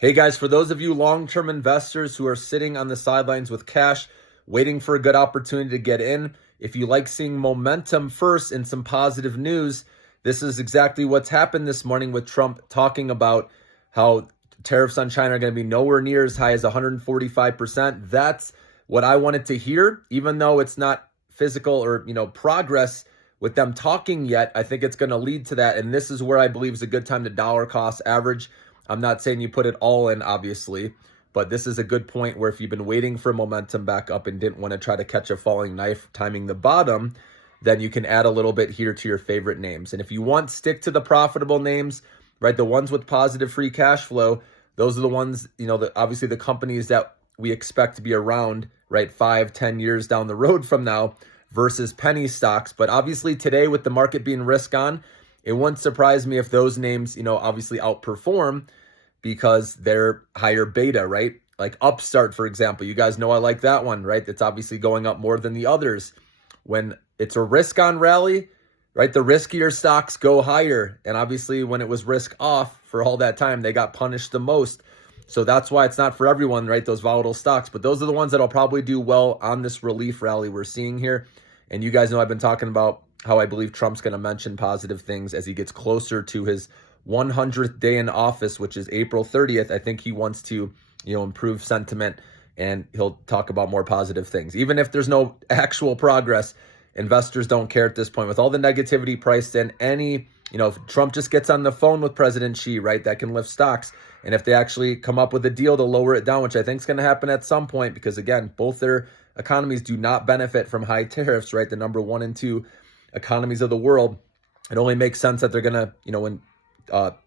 Hey guys, for those of you long-term investors who are sitting on the sidelines with cash, waiting for a good opportunity to get in, if you like seeing momentum first and some positive news, this is exactly what's happened this morning with Trump talking about how tariffs on China are going to be nowhere near as high as 145%. That's what I wanted to hear, even though it's not physical or, progress with them talking yet. I think it's going to lead to that. And this is where I believe is a good time to dollar cost average. I'm not saying you put it all in, obviously, but this is a good point where if you've been waiting for momentum back up and didn't want to try to catch a falling knife timing the bottom, then you can add a little bit here to your favorite names. And if you want, stick to the profitable names, right? The ones with positive free cash flow, those are the ones, obviously the companies that we expect to be around, right, 5-10 years down the road from now versus penny stocks. But obviously today with the market being risk on, it wouldn't surprise me if those names, obviously outperform because they're higher beta, right? Like Upstart, for example. You guys know I like that one, right? It's obviously going up more than the others. When it's a risk on rally, right, the riskier stocks go higher. And obviously when it was risk off for all that time, they got punished the most. So that's why it's not for everyone, right, those volatile stocks. But those are the ones that'll probably do well on this relief rally we're seeing here. And you guys know I've been talking about how I believe Trump's going to mention positive things as he gets closer to his 100th day in office, which is April 30th. I think he wants to, improve sentiment, and he'll talk about more positive things. Even if there's no actual progress, investors don't care at this point. With all the negativity priced in, if Trump just gets on the phone with President Xi, right, that can lift stocks. And if they actually come up with a deal to lower it down, which I think is going to happen at some point, because again, both their economies do not benefit from high tariffs, right? The number 1 and 2 economies of the world. It only makes sense that they're going to, when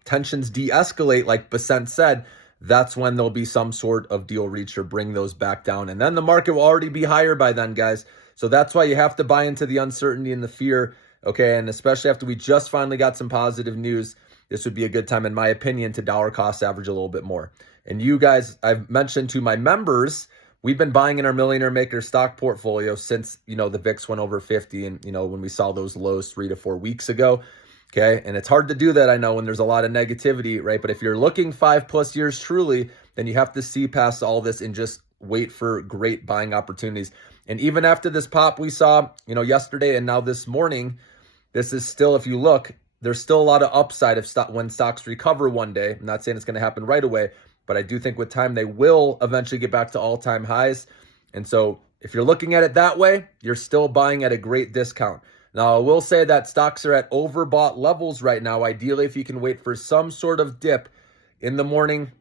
tensions de-escalate, like Basant said, that's when there'll be some sort of deal reached or bring those back down. And then the market will already be higher by then, guys. So that's why you have to buy into the uncertainty and the fear, okay? And especially after we just finally got some positive news, this would be a good time, in my opinion, to dollar cost average a little bit more. And you guys, I've mentioned to my members, we've been buying in our Millionaire Maker stock portfolio since, the VIX went over 50 and, when we saw those lows 3 to 4 weeks ago. Okay. And it's hard to do that, I know, when there's a lot of negativity, right? But if you're looking 5+ years truly, then you have to see past all this and just wait for great buying opportunities. And even after this pop we saw, yesterday and now this morning, this is still, if you look, there's still a lot of upside when stocks recover one day. I'm not saying it's going to happen right away, but I do think with time, they will eventually get back to all-time highs. And so if you're looking at it that way, you're still buying at a great discount. Now, I will say that stocks are at overbought levels right now. Ideally, if you can wait for some sort of dip in the morning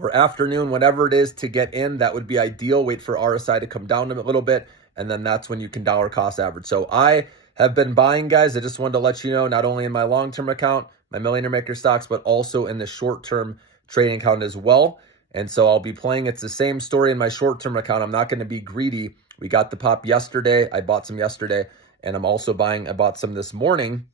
or afternoon, whatever it is, to get in, that would be ideal. Wait for RSI to come down a little bit, and then that's when you can dollar cost average. So I have been buying, guys. I just wanted to let you know, not only in my long-term account, my Millionaire Maker stocks, but also in the short-term trading account as well. And so I'll be playing. It's the same story in my short-term account. I'm not going to be greedy. We got the pop yesterday. I bought some yesterday. And I'm also I bought some this morning.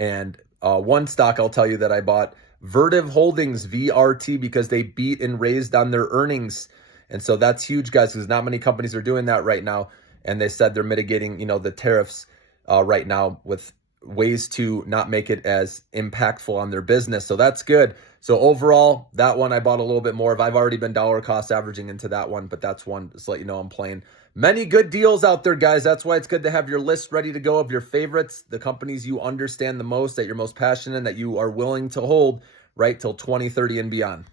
And one stock I'll tell you that I bought, Vertiv Holdings, VRT, because they beat and raised on their earnings. And so that's huge, guys, because not many companies are doing that right now. And they said they're mitigating, the tariffs right now with ways to not make it as impactful on their business. So that's good. So overall, that one I bought a little bit more of. I've already been dollar cost averaging into that one, but that's one, just to let you know I'm playing. Many good deals out there, guys. That's why it's good to have your list ready to go of your favorites, the companies you understand the most, that you're most passionate in, that you are willing to hold right till 2030 and beyond.